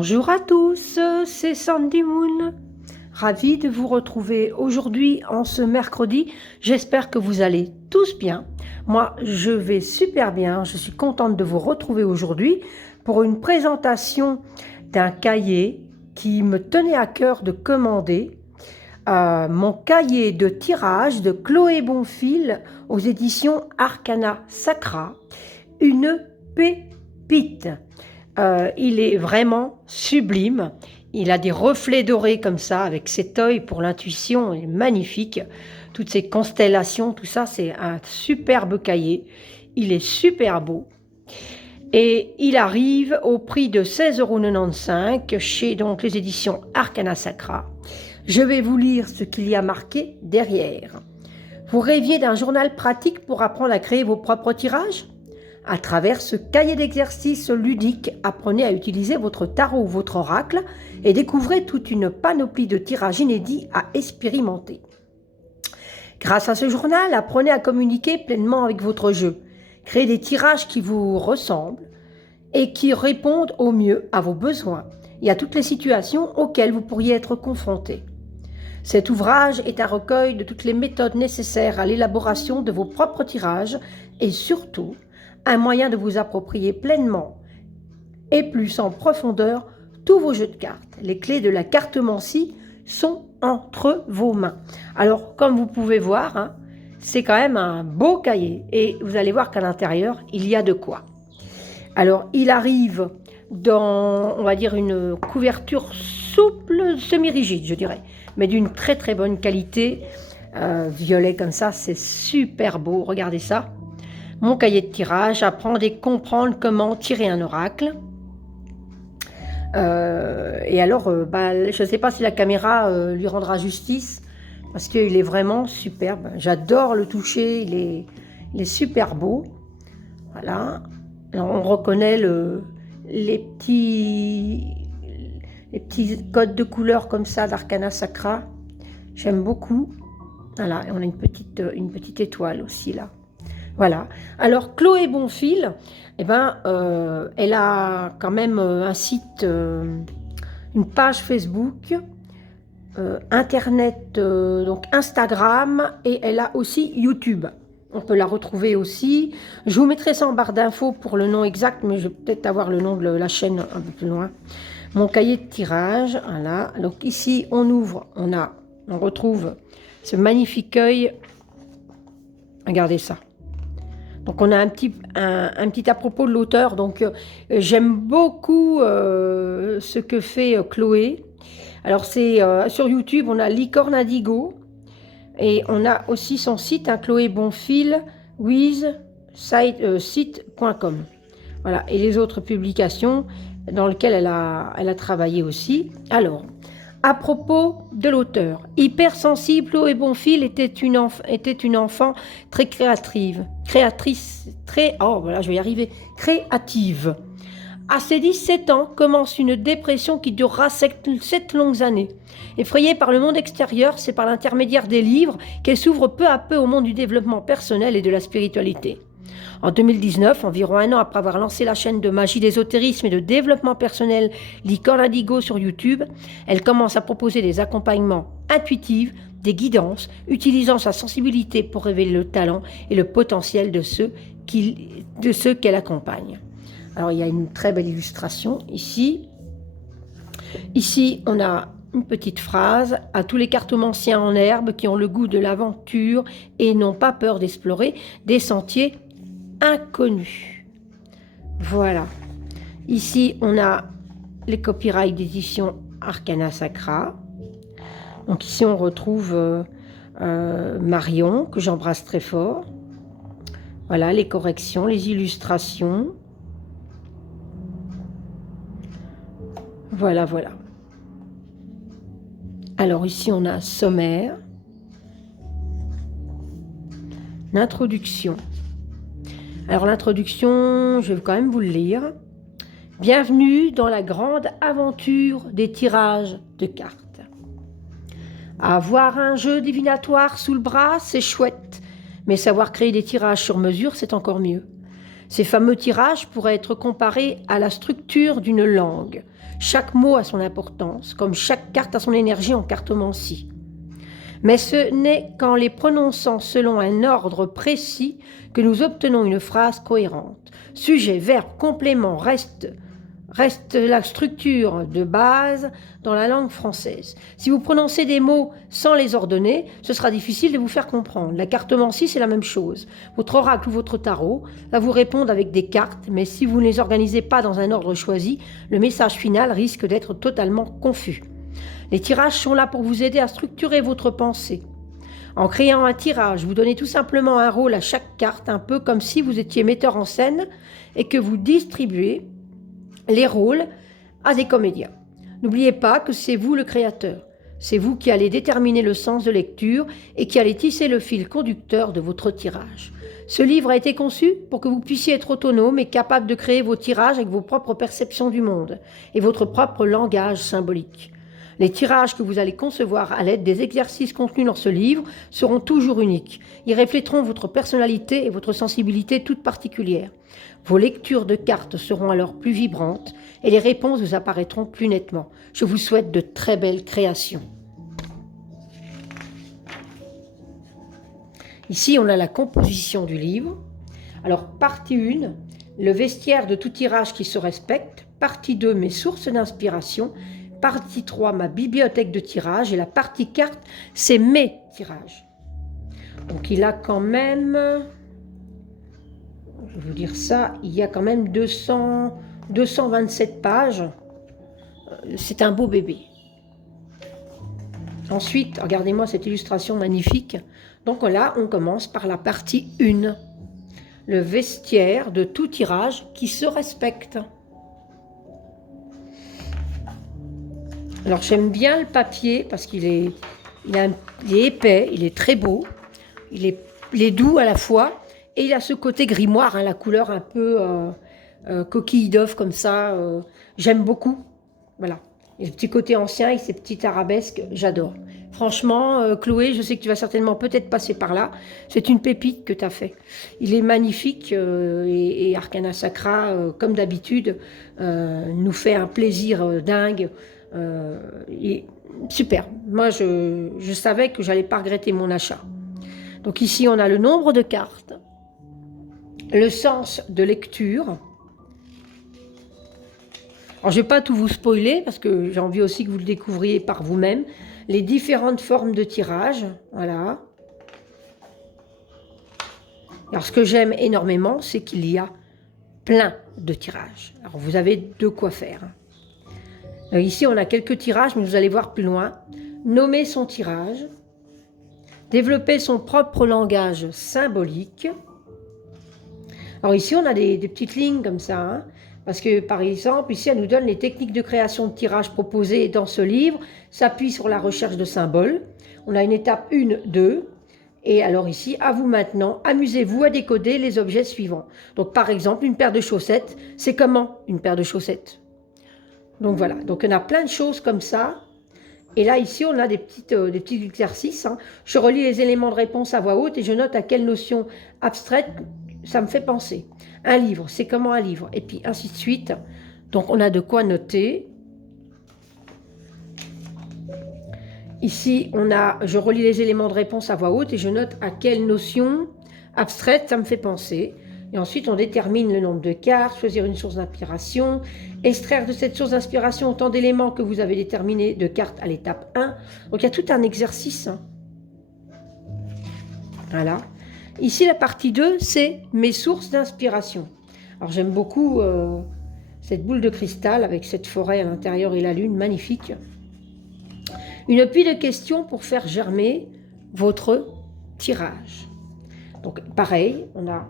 Bonjour à tous, c'est Sandy Moon. Ravie de vous retrouver aujourd'hui en ce mercredi. J'espère que vous allez tous bien. Moi, je vais super bien. Je suis contente de vous retrouver aujourd'hui pour une présentation d'un cahier qui me tenait à cœur de commander. Mon cahier de tirage de Chloé Bonfil aux éditions Arcana Sacra. Une pépite. Il est vraiment sublime. Il a des reflets dorés comme ça, avec cet œil pour l'intuition, il est magnifique. Toutes ces constellations, tout ça, c'est un superbe cahier. Il est super beau. Et il arrive au prix de 16,95 € chez donc les éditions Arcana Sacra. Je vais vous lire ce qu'il y a marqué derrière. Vous rêviez d'un journal pratique pour apprendre à créer vos propres tirages ? À travers ce cahier d'exercices ludique, apprenez à utiliser votre tarot ou votre oracle et découvrez toute une panoplie de tirages inédits à expérimenter. Grâce à ce journal, apprenez à communiquer pleinement avec votre jeu. Créez des tirages qui vous ressemblent et qui répondent au mieux à vos besoins et à toutes les situations auxquelles vous pourriez être confronté. Cet ouvrage est un recueil de toutes les méthodes nécessaires à l'élaboration de vos propres tirages et surtout, un moyen de vous approprier pleinement et plus en profondeur tous vos jeux de cartes. Les clés de la cartomancie sont entre vos mains. Alors, comme vous pouvez voir, c'est quand même un beau cahier et vous allez voir qu'à l'intérieur, il y a de quoi. Alors, il arrive dans, on va dire, une couverture souple, semi-rigide, je dirais, mais d'une très très bonne qualité. Violet comme ça, c'est super beau. Regardez ça. Mon cahier de tirage, apprendre et comprendre comment tirer un oracle. Et alors, je ne sais pas si la caméra lui rendra justice, parce qu'il est vraiment superbe. J'adore le toucher, il est super beau. Voilà. Alors, on reconnaît les petits codes de couleurs comme ça d'Arcana Sacra. J'aime beaucoup. Voilà, et on a une petite étoile aussi là. Voilà. Alors, Chloé Bonfil, elle a quand même un site, une page Facebook, Internet, donc Instagram, et elle a aussi YouTube. On peut la retrouver aussi. Je vous mettrai ça en barre d'infos pour le nom exact, mais je vais peut-être avoir le nom de la chaîne un peu plus loin. Mon cahier de tirage, voilà. Donc ici, on ouvre, on retrouve ce magnifique œil. Regardez ça. Donc on a un petit à propos de l'auteur. Donc j'aime beaucoup ce que fait Chloé. Alors c'est sur YouTube, on a Licorne Indigo et on a aussi son site, Chloé Bonfil site.com. Voilà, et les autres publications dans lesquelles elle a travaillé aussi. Alors, à propos de l'auteur, hypersensible, Chloé Bonfil était une enfant très créative. À ses 17 ans, commence une dépression qui durera 7 longues années. Effrayée par le monde extérieur, c'est par l'intermédiaire des livres qu'elle s'ouvre peu à peu au monde du développement personnel et de la spiritualité. En 2019, environ un an après avoir lancé la chaîne de magie, d'ésotérisme et de développement personnel Licorne Indigo sur YouTube, elle commence à proposer des accompagnements intuitifs, des guidances, utilisant sa sensibilité pour révéler le talent et le potentiel de ceux qu'elle accompagne. Alors, il y a une très belle illustration ici. Ici, on a une petite phrase à tous les cartomanciens en herbe qui ont le goût de l'aventure et n'ont pas peur d'explorer des sentiers inconnus. Voilà. Ici, on a les copyrights d'édition Arcana Sacra. Donc ici, on retrouve Marion, que j'embrasse très fort. Voilà, les corrections, les illustrations. Voilà, voilà. Alors ici, on a un sommaire. L'introduction. Alors l'introduction, je vais quand même vous le lire. Bienvenue dans la grande aventure des tirages de cartes. Avoir un jeu divinatoire sous le bras, c'est chouette, mais savoir créer des tirages sur mesure, c'est encore mieux. Ces fameux tirages pourraient être comparés à la structure d'une langue. Chaque mot a son importance, comme chaque carte a son énergie en cartomancie. Mais ce n'est qu'en les prononçant selon un ordre précis que nous obtenons une phrase cohérente. Sujet, verbe, complément reste la structure de base dans la langue française. Si vous prononcez des mots sans les ordonner, ce sera difficile de vous faire comprendre. La cartomancie, c'est la même chose. Votre oracle ou votre tarot va vous répondre avec des cartes, mais si vous ne les organisez pas dans un ordre choisi, le message final risque d'être totalement confus. Les tirages sont là pour vous aider à structurer votre pensée. En créant un tirage, vous donnez tout simplement un rôle à chaque carte, un peu comme si vous étiez metteur en scène et que vous distribuez les rôles à des comédiens. N'oubliez pas que c'est vous le créateur. C'est vous qui allez déterminer le sens de lecture et qui allez tisser le fil conducteur de votre tirage. Ce livre a été conçu pour que vous puissiez être autonome et capable de créer vos tirages avec vos propres perceptions du monde et votre propre langage symbolique. Les tirages que vous allez concevoir à l'aide des exercices contenus dans ce livre seront toujours uniques. Ils refléteront votre personnalité et votre sensibilité toute particulière. Vos lectures de cartes seront alors plus vibrantes et les réponses vous apparaîtront plus nettement. Je vous souhaite de très belles créations. Ici, on a la composition du livre. Alors, partie 1, le vestiaire de tout tirage qui se respecte. Partie 2, mes sources d'inspiration. Partie 3, ma bibliothèque de tirage. Et la partie 4, c'est mes tirages. Donc, il a quand même... Je vais vous dire ça, il y a quand même 227 pages. C'est un beau bébé. Ensuite, regardez-moi cette illustration magnifique. Donc là, on commence par la partie 1. Le vestiaire de tout tirage qui se respecte. Alors j'aime bien le papier parce qu'il est épais, il est très beau, il est doux à la fois. Et il a ce côté grimoire, hein, la couleur un peu coquille d'œuf comme ça. J'aime beaucoup. Voilà. Et le petit côté ancien et ces petites arabesques, j'adore. Franchement, Chloé, je sais que tu vas certainement peut-être passer par là. C'est une pépite que tu as fait. Il est magnifique et Arcana Sacra, comme d'habitude, nous fait un plaisir dingue. Super. Moi, je savais que j'allais pas regretter mon achat. Donc ici, on a le nombre de cartes. Le sens de lecture. Alors, je ne vais pas tout vous spoiler parce que j'ai envie aussi que vous le découvriez par vous-même. Les différentes formes de tirage. Voilà. Alors, ce que j'aime énormément, c'est qu'il y a plein de tirages. Alors, vous avez de quoi faire. Alors, ici, on a quelques tirages, mais vous allez voir plus loin. Nommer son tirage. Développer son propre langage symbolique. Alors ici, on a des petites lignes comme ça, hein, parce que par exemple, ici, elle nous donne les techniques de création de tirage proposées dans ce livre, s'appuie sur la recherche de symboles. On a une étape 1, 2, et alors ici, à vous maintenant, amusez-vous à décoder les objets suivants. Donc par exemple, une paire de chaussettes, c'est comment une paire de chaussettes? Donc voilà, donc on a plein de choses comme ça. Et là, ici, on a des petits exercices. Hein. Je relis les éléments de réponse à voix haute et je note à quelle notion abstraite ça me fait penser. Un livre, c'est comment un livre? Et puis, ainsi de suite. Donc, on a de quoi noter. Ici, je relis les éléments de réponse à voix haute et je note à quelle notion abstraite ça me fait penser. Et ensuite, on détermine le nombre de cartes, choisir une source d'inspiration, extraire de cette source d'inspiration autant d'éléments que vous avez déterminés de cartes à l'étape 1. Donc, il y a tout un exercice. Hein. Voilà. Ici, la partie 2, c'est mes sources d'inspiration. Alors, j'aime beaucoup cette boule de cristal avec cette forêt à l'intérieur et la lune, magnifique. Une pile de questions pour faire germer votre tirage. Donc, pareil, on a...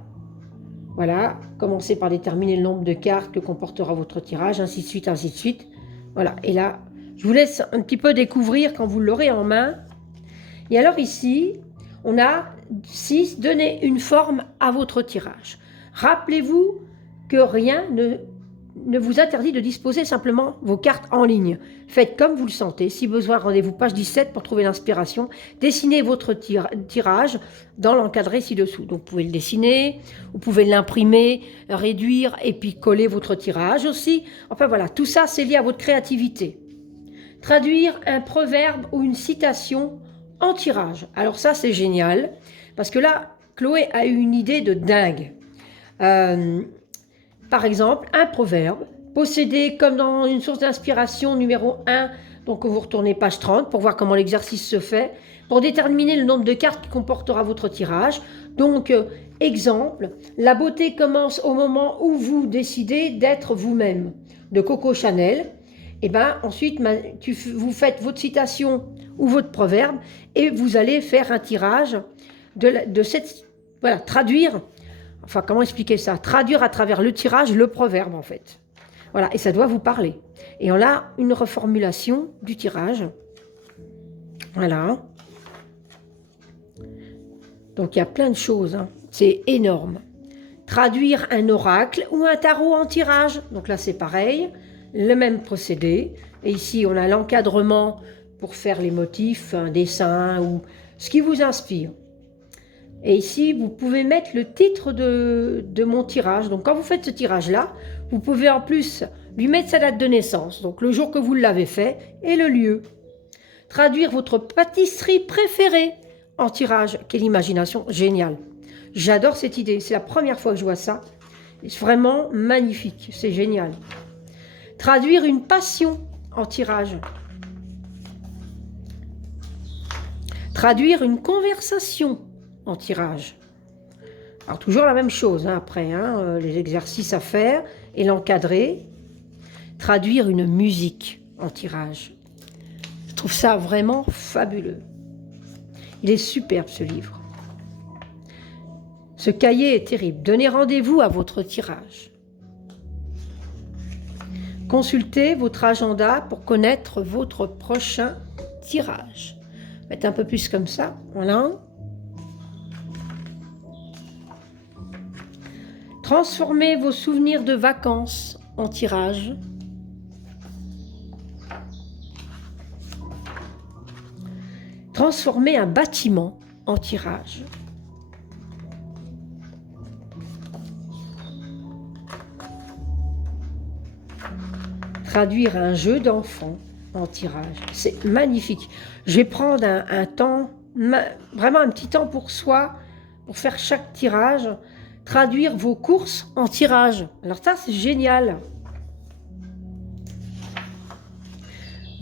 Voilà, commencez par déterminer le nombre de cartes que comportera votre tirage, ainsi de suite, ainsi de suite. Voilà, et là, je vous laisse un petit peu découvrir quand vous l'aurez en main. Et alors ici, on a 6, donnez une forme à votre tirage. Rappelez-vous que rien ne vous interdit de disposer simplement vos cartes en ligne. Faites comme vous le sentez. Si besoin, rendez-vous page 17 pour trouver l'inspiration. Dessinez votre tirage dans l'encadré ci-dessous. Donc, vous pouvez le dessiner, vous pouvez l'imprimer, réduire et puis coller votre tirage aussi. Enfin voilà, tout ça, c'est lié à votre créativité. Traduire un proverbe ou une citation en tirage. Alors ça, c'est génial parce que là, Chloé a eu une idée de dingue. Par exemple, un proverbe, possédé comme dans une source d'inspiration numéro 1, donc vous retournez page 30 pour voir comment l'exercice se fait, pour déterminer le nombre de cartes qui comportera votre tirage. Donc, exemple, la beauté commence au moment où vous décidez d'être vous-même, de Coco Chanel. Et bien ensuite, vous faites votre citation ou votre proverbe et vous allez faire un tirage de cette... Voilà, traduire... Enfin, comment expliquer ça? Traduire à travers le tirage le proverbe, en fait. Voilà, et ça doit vous parler. Et on a une reformulation du tirage. Voilà. Donc, il y a plein de choses. Hein. C'est énorme. Traduire un oracle ou un tarot en tirage. Donc là, c'est pareil. Le même procédé. Et ici, on a l'encadrement pour faire les motifs, un dessin ou ce qui vous inspire. Et ici, vous pouvez mettre le titre de mon tirage. Donc, quand vous faites ce tirage-là, vous pouvez en plus lui mettre sa date de naissance, donc le jour que vous l'avez fait, et le lieu. Traduire votre pâtisserie préférée en tirage. Quelle imagination géniale. J'adore cette idée. C'est la première fois que je vois ça. C'est vraiment magnifique. C'est génial. Traduire une passion en tirage. Traduire une conversation en tirage. Alors toujours la même chose hein, après, hein, les exercices à faire et l'encadrer. Traduire une musique en tirage. Je trouve ça vraiment fabuleux. Il est superbe ce livre. Ce cahier est terrible. Donnez rendez-vous à votre tirage. Consultez votre agenda pour connaître votre prochain tirage. Faites un peu plus comme ça, voilà. Transformez vos souvenirs de vacances en tirage. Transformez un bâtiment en tirage. Traduire un jeu d'enfant en tirage. C'est magnifique. Je vais prendre un temps, vraiment un petit temps pour soi, pour faire chaque tirage. Traduire vos courses en tirage. Alors ça, c'est génial.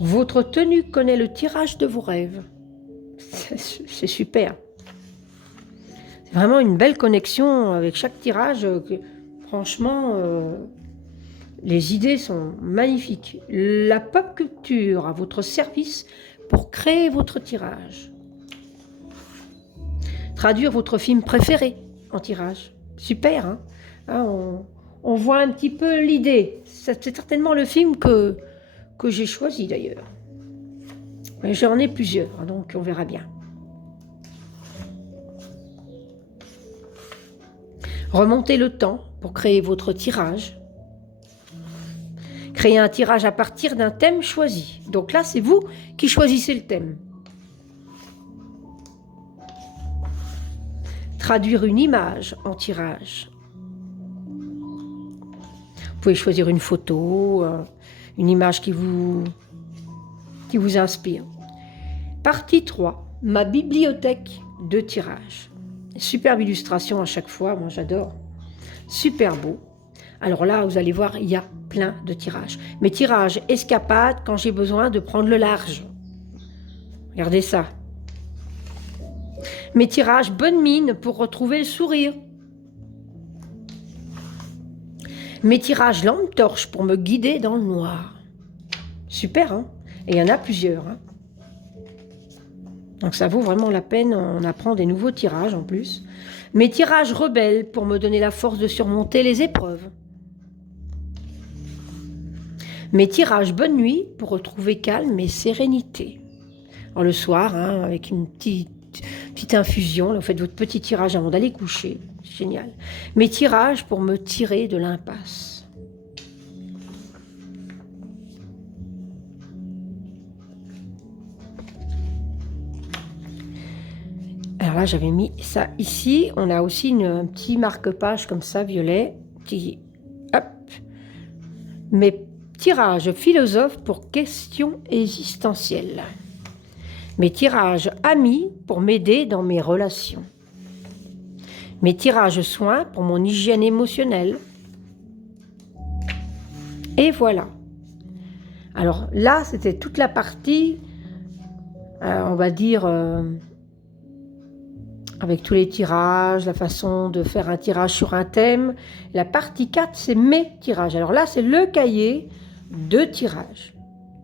Votre tenue connaît le tirage de vos rêves. C'est super. C'est vraiment une belle connexion avec chaque tirage. Franchement, les idées sont magnifiques. La pop culture à votre service pour créer votre tirage. Traduire votre film préféré en tirage. Super, hein, on voit un petit peu l'idée. C'est certainement le film que j'ai choisi d'ailleurs. J'en ai plusieurs, hein, donc on verra bien. Remontez le temps pour créer votre tirage. Créez un tirage à partir d'un thème choisi. Donc là, c'est vous qui choisissez le thème. Traduire une image en tirage. Vous pouvez choisir une photo, une image qui vous inspire. Partie 3. Ma bibliothèque de tirage. Superbe illustration à chaque fois, moi j'adore. Super beau. Alors là, vous allez voir, il y a plein de tirages. Mes tirages escapades quand j'ai besoin de prendre le large. Regardez ça. Mes tirages bonne mine pour retrouver le sourire. Mes tirages lampe torche pour me guider dans le noir. Super, hein? Et il y en a plusieurs. Hein? Donc ça vaut vraiment la peine, on apprend des nouveaux tirages en plus. Mes tirages rebelles pour me donner la force de surmonter les épreuves. Mes tirages bonne nuit pour retrouver calme et sérénité. Alors le soir, hein, avec une petite infusion, là, vous faites votre petit tirage avant d'aller coucher. Génial. Mes tirages pour me tirer de l'impasse. là, j'avais mis ça ici. On a aussi un petit marque-page comme ça, violet. Petit, hop. Mes tirages philosophes pour questions existentielles. Mes tirages amis pour m'aider dans mes relations. Mes tirages soins pour mon hygiène émotionnelle. Et voilà. Alors là, c'était toute la partie, on va dire, avec tous les tirages, la façon de faire un tirage sur un thème. La partie 4, c'est mes tirages. Alors là, c'est le cahier de tirage.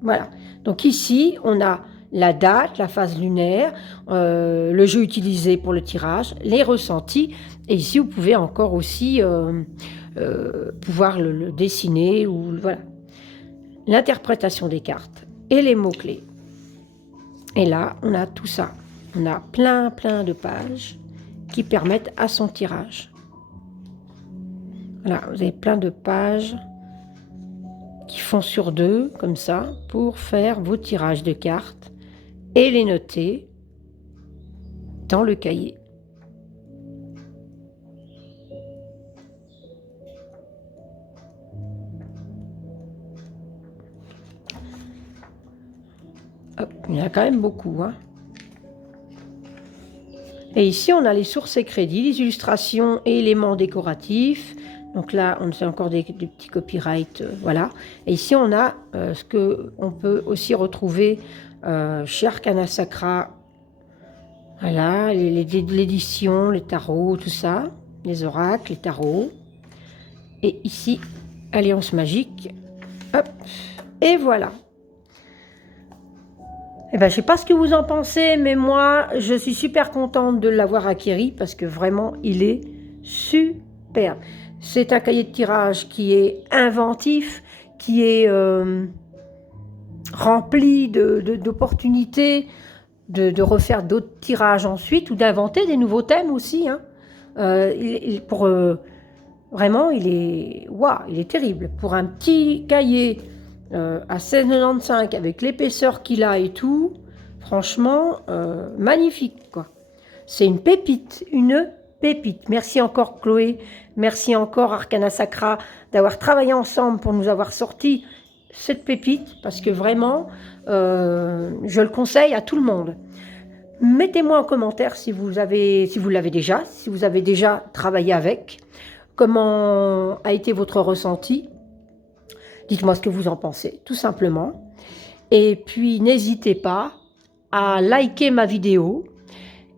Voilà. Donc ici, on a la date, la phase lunaire, le jeu utilisé pour le tirage, les ressentis. Et ici, vous pouvez encore aussi pouvoir le dessiner. Ou voilà. L'interprétation des cartes et les mots-clés. Et là, on a tout ça. On a plein de pages qui permettent à son tirage. Voilà, vous avez plein de pages qui font sur 2, comme ça, pour faire vos tirages de cartes et les noter dans le cahier. Hop, il y en a quand même beaucoup, hein. Et ici, on a les sources et crédits, les illustrations et éléments décoratifs. Donc là, on a encore des petits copyrights, voilà. Et ici, on a ce qu'on peut aussi retrouver chez Arcana Sacra. Voilà, l'édition, les tarots, tout ça. Les oracles, les tarots. Et ici, Alliance magique. Hop, et voilà. Eh ben, je ne sais pas ce que vous en pensez, mais moi, je suis super contente de l'avoir acquis parce que vraiment, il est superbe. C'est un cahier de tirage qui est inventif, qui est rempli d'opportunités de refaire d'autres tirages ensuite ou d'inventer des nouveaux thèmes aussi. Hein. Vraiment, il est terrible. Pour un petit cahier à 16,95 avec l'épaisseur qu'il a et tout, franchement, magnifique, quoi. C'est une pépite, Merci encore Chloé, merci encore Arcana Sacra d'avoir travaillé ensemble pour nous avoir sorti cette pépite, parce que vraiment, je le conseille à tout le monde. Mettez-moi en commentaire si vous l'avez déjà, si vous avez déjà travaillé avec, comment a été votre ressenti. Dites-moi ce que vous en pensez, tout simplement. Et puis, n'hésitez pas à liker ma vidéo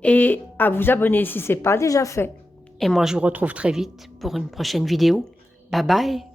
et à vous abonner si ce n'est pas déjà fait. Et moi, je vous retrouve très vite pour une prochaine vidéo. Bye bye!